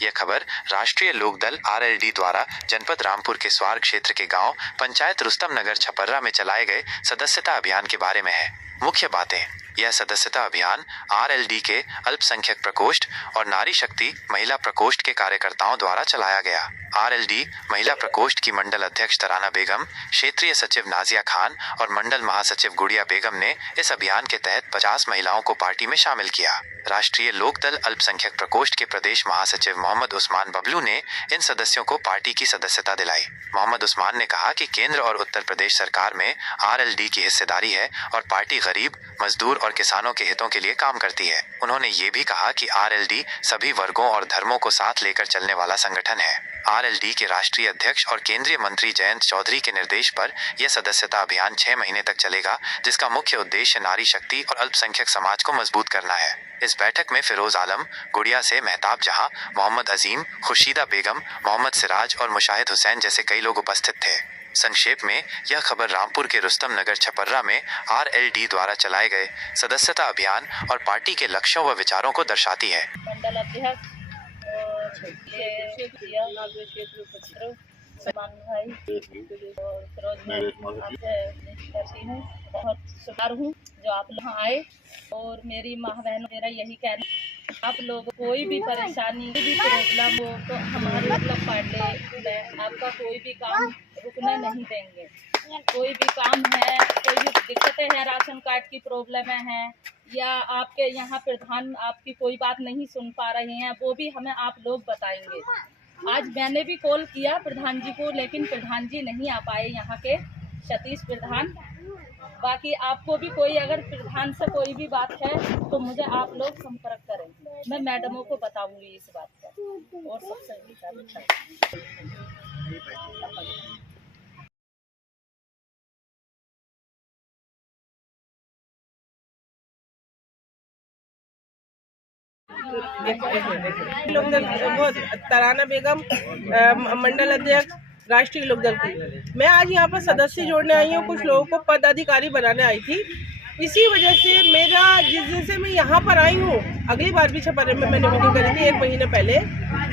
यह खबर राष्ट्रीय लोकदल आरएलडी द्वारा जनपद रामपुर के स्वार क्षेत्र के गांव पंचायत रुस्तम नगर छपर्रा में चलाए गए सदस्यता अभियान के बारे में है। मुख्य बातें। यह सदस्यता अभियान आरएलडी के अल्पसंख्यक प्रकोष्ठ और नारी शक्ति महिला प्रकोष्ठ के कार्यकर्ताओं द्वारा चलाया गया। आरएलडी महिला प्रकोष्ठ की मंडल अध्यक्ष तराना बेगम, क्षेत्रीय सचिव नाजिया खान और मंडल महासचिव गुड़िया बेगम ने इस अभियान के तहत 50 महिलाओं को पार्टी में शामिल किया। राष्ट्रीय लोकदल अल्पसंख्यक प्रकोष्ठ के प्रदेश महासचिव मोहम्मद उस्मान बबलू ने इन सदस्यों को पार्टी की सदस्यता दिलाई। मोहम्मद उस्मान ने कहा कि केंद्र और उत्तर प्रदेश सरकार में आरएलडी की हिस्सेदारी है और पार्टी गरीब, मजदूर और किसानों के हितों के लिए काम करती है। उन्होंने ये भी कहा कि आरएलडी सभी वर्गों और धर्मों को साथ लेकर चलने वाला संगठन है। आरएलडी के राष्ट्रीय अध्यक्ष और केंद्रीय मंत्री जयंत चौधरी के निर्देश पर यह सदस्यता अभियान 6 महीने तक चलेगा, जिसका मुख्य उद्देश्य नारी शक्ति और अल्पसंख्यक समाज को मजबूत करना है। इस बैठक में फिरोज आलम, गुड़िया से मेहताब जहां, मोहम्मद अजीम, खुर्शीदा बेगम, मोहम्मद सिराज और मुशाहिद हुसैन जैसे कई लोग उपस्थित थे। संक्षेप में यह खबर रामपुर के रुस्तम नगर छपर्रा में आरएलडी द्वारा चलाए गए सदस्यता अभियान और पार्टी के लक्ष्यों व विचारों को दर्शाती है। मंडल अध्यक्ष बहुत शुक्र हूँ जो आप लोग आए और मेरी माँ बहन मेरा यही कहना, आप लोग कोई भी परेशानी कोई भी प्रॉब्लम हो तो हमारे मतलब पार्टी में आपका कोई भी काम रुकने नहीं देंगे। कोई भी काम है, कोई भी दिक्कतें हैं, राशन कार्ड की प्रॉब्लम है या आपके यहाँ प्रधान आपकी कोई बात नहीं सुन पा रहे हैं, वो भी हमें आप लोग बताएंगे। आज मैंने भी कॉल किया प्रधान जी को, लेकिन प्रधान जी नहीं आ पाए यहाँ के सतीश प्रधान। बाकी आपको भी कोई अगर प्रधान से कोई भी बात है तो मुझे आप लोग संपर्क करें, मैं मैडमों को बताऊंगी इस बात का। और सबसे तराना बेगम, मंडल अध्यक्ष राष्ट्रीय लोकदल की। मैं आज यहाँ पर सदस्य जोड़ने आई हूँ, कुछ लोगों को पदाधिकारी बनाने आई थी। इसी वजह से मेरा जिस दिन से मैं यहाँ पर आई हूँ, अगली बार भी छपरे में मैंने मीटिंग करी थी 1 महीने पहले,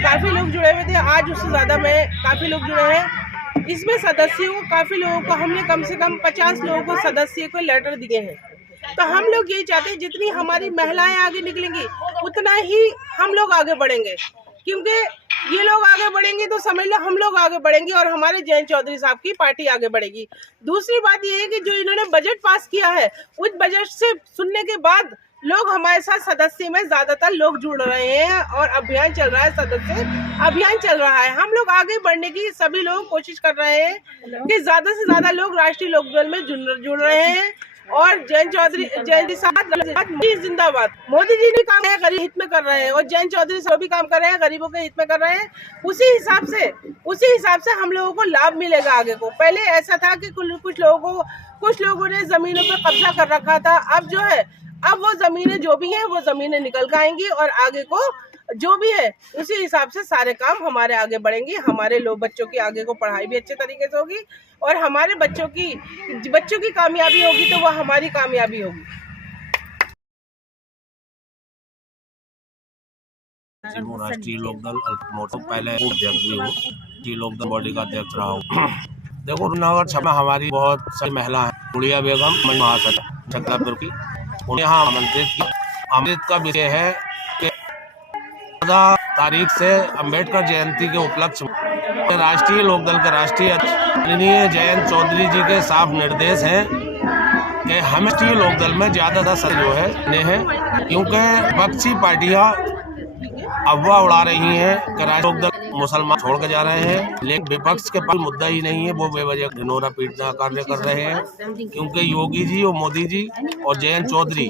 काफ़ी लोग जुड़े हुए थे। आज उससे ज़्यादा काफ़ी लोग जुड़े हैं। इसमें सदस्यों को काफ़ी लोगों को हमने कम से कम 50 लोगों को सदस्य को लेटर दिए हैं। तो हम लोग यही चाहते हैं जितनी हमारी महिलाएं आगे निकलेंगी उतना ही हम लोग आगे बढ़ेंगे, क्योंकि ये लोग आगे बढ़ेंगे तो समझ लो हम लोग आगे बढ़ेंगे और हमारे जयंत चौधरी साहब की पार्टी आगे बढ़ेगी। दूसरी बात ये है कि जो इन्होंने बजट पास किया है, उस बजट से सुनने के बाद लोग हमारे साथ सदस्य में ज्यादातर लोग जुड़ रहे हैं और अभियान चल रहा है, सदस्य अभियान चल रहा है। हम लोग आगे बढ़ने की सभी लोग कोशिश कर रहे हैं कि ज्यादा से ज्यादा लोग राष्ट्रीय लोकदल में जुड़ रहे हैं और जयंत चौधरी मोदी जिंदाबाद। मोदी जी भी काम है गरीब हित में कर रहे हैं और जयंत चौधरी सब भी काम कर रहे हैं, गरीबों के हित में कर रहे हैं। उसी हिसाब से हम लोगों को लाभ मिलेगा आगे को। पहले ऐसा था कि कुछ लोगों ने जमीनों पर कब्जा कर रखा था। अब जो है, अब वो जमीनें जो भी हैं वो जमीनें निकल के आएंगी और आगे को जो भी है उसी हिसाब से सारे काम हमारे आगे बढ़ेंगे। हमारे लोग बच्चों की आगे को पढ़ाई भी अच्छे तरीके से होगी और हमारे बच्चों की कामयाबी होगी तो वह हमारी कामयाबी होगी। राष्ट्रीय लोकदल अल्पमोर्चा पहले अध्यक्ष भी हूँ, राष्ट्रीय लोकदल बॉडी का अध्यक्ष रहा हूँ। देखो नगर छपरा हमारी बहुत सारी महिला है, गुड़िया बेगम महासचिव छतरपुर की, उन्हें यहाँ आमंत्रित का विषय है कि 14 तारीख से अम्बेडकर जयंती के उपलक्ष्य में राष्ट्रीय लोकदल के राष्ट्रीय अध्यक्ष जयंत चौधरी जी के साफ निर्देश हैं कि हम राष्ट्रीय लोकदल में ज्यादातर सदस्य जो है क्योंकि विपक्षी पार्टियां अफवाह उड़ा रही हैं कि राष्ट्रीय लोकदल मुसलमान छोड़ के जा रहे हैं, लेकिन विपक्ष के पास मुद्दा ही नहीं है, वो बेवजह ढिंढोरा पीटना कार्य कर रहे हैं। क्योंकि योगी जी और मोदी जी और जयंत चौधरी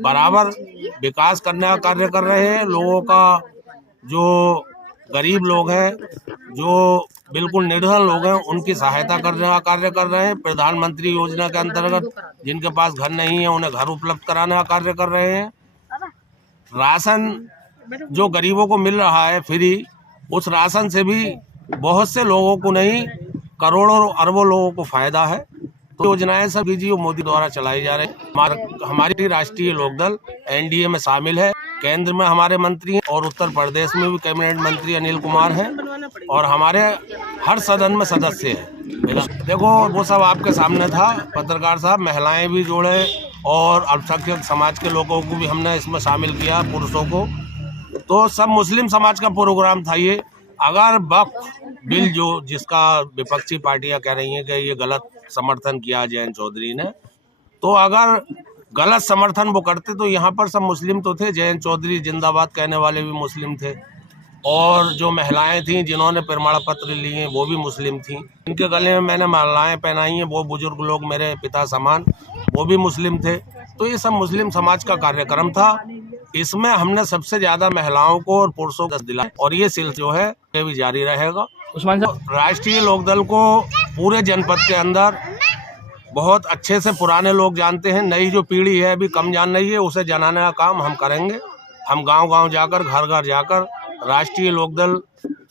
बराबर विकास करने का कार्य कर रहे हैं। लोगों का जो गरीब लोग हैं, जो बिल्कुल निर्धन लोग हैं, उनकी सहायता करने का कार्य कर रहे हैं। प्रधानमंत्री योजना के अंतर्गत जिनके पास घर नहीं है उन्हें घर उपलब्ध कराने का कार्य कर रहे हैं। राशन जो गरीबों को मिल रहा है फ्री, उस राशन से भी बहुत से लोगों को नहीं, करोड़ों और अरबों लोगों को फायदा है। तो योजनाएं सभी जी मोदी द्वारा चलाई जा रही है। हमारी राष्ट्रीय लोकदल एनडीए में शामिल है। केंद्र में हमारे मंत्री हैं और उत्तर प्रदेश में भी कैबिनेट मंत्री अनिल कुमार हैं और हमारे हर सदन में सदस्य हैं। देखो वो सब आपके सामने था पत्रकार साहब, महिलाएं भी जोड़े और अल्पसंख्यक समाज के लोगों को भी हमने इसमें शामिल किया, पुरुषों को। तो सब मुस्लिम समाज का प्रोग्राम था ये। अगर वक्फ बिल जो जिसका विपक्षी पार्टियां कह रही हैं कि ये गलत समर्थन किया जयंत चौधरी ने, तो अगर गलत समर्थन वो करते तो यहाँ पर सब मुस्लिम तो थे। जयंत चौधरी जिंदाबाद कहने वाले भी मुस्लिम थे और जो महिलाएं थीं जिन्होंने प्रमाण पत्र लिए वो भी मुस्लिम थीं। इनके गले में मैंने मालाएं पहनाई हैं, वो बुजुर्ग लोग मेरे पिता समान, वो भी मुस्लिम थे। तो ये सब मुस्लिम समाज का कार्यक्रम था। इसमें हमने सबसे ज्यादा महिलाओं को और पुरुषों को दिलाया और ये सिलसिला जो है ये भी जारी रहेगा। उस्मान साहब, राष्ट्रीय लोकदल को पूरे जनपद के अंदर बहुत अच्छे से पुराने लोग जानते हैं, नई जो पीढ़ी है अभी कम जान रही है, उसे जनाने का काम हम करेंगे। हम गांव-गांव जाकर, घर घर जाकर राष्ट्रीय लोकदल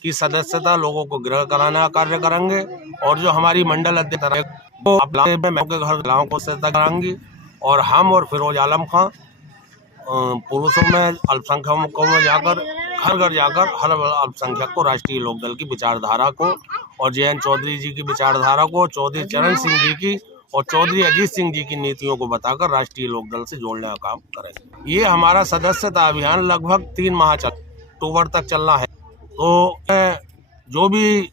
की सदस्यता लोगों को ग्रहण कराने का कार्य करेंगे और जो हमारी मंडल अध्यक्ष वो के घर गाँव को सदस्यता कराएंगी और हम और फिरोज आलम खां पुरुषों में अल्पसंख्यकों में जाकर घर घर जाकर हर अल्पसंख्यक को राष्ट्रीय लोकदल की विचारधारा को और जयंत चौधरी जी की विचारधारा को, चौधरी चरण सिंह जी की और चौधरी अजीत सिंह जी की नीतियों को बताकर राष्ट्रीय लोकदल से जोड़ने का काम करेंगे। ये हमारा सदस्यता अभियान लगभग 3 माह अक्टूबर तक चलना है। तो जो भी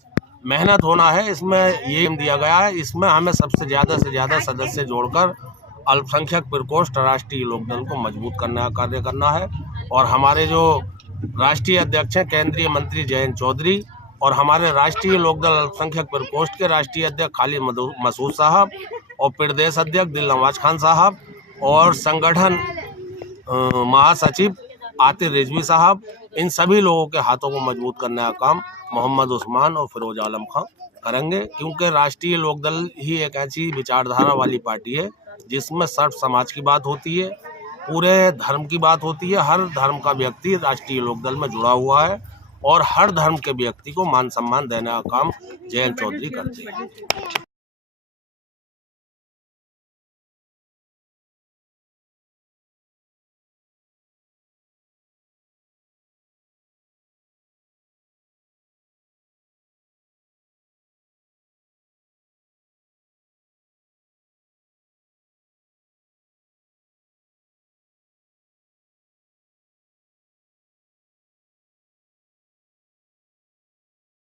मेहनत होना है इसमें ये दिया गया है, इसमें हमें सबसे ज़्यादा से ज़्यादा सदस्य जोड़कर अल्पसंख्यक प्रकोष्ठ राष्ट्रीय लोकदल को मजबूत करने का कार्य करना है। और हमारे जो राष्ट्रीय अध्यक्ष हैं केंद्रीय मंत्री जयंत चौधरी और हमारे राष्ट्रीय लोकदल अल्पसंख्यक प्रकोष्ठ के राष्ट्रीय अध्यक्ष खालिद मसूद साहब और प्रदेश अध्यक्ष दिलनवाज खान साहब और संगठन महासचिव आतिफ रिजवी साहब, इन सभी लोगों के हाथों को मजबूत करने का काम मोहम्मद उस्मान और फिरोज आलम खां करेंगे। क्योंकि राष्ट्रीय लोकदल ही एक ऐसी विचारधारा वाली पार्टी है जिसमें सर्व समाज की बात होती है, पूरे धर्म की बात होती है। हर धर्म का व्यक्ति राष्ट्रीय लोकदल में जुड़ा हुआ है और हर धर्म के व्यक्ति को मान सम्मान देने का काम जयंत चौधरी करते हैं।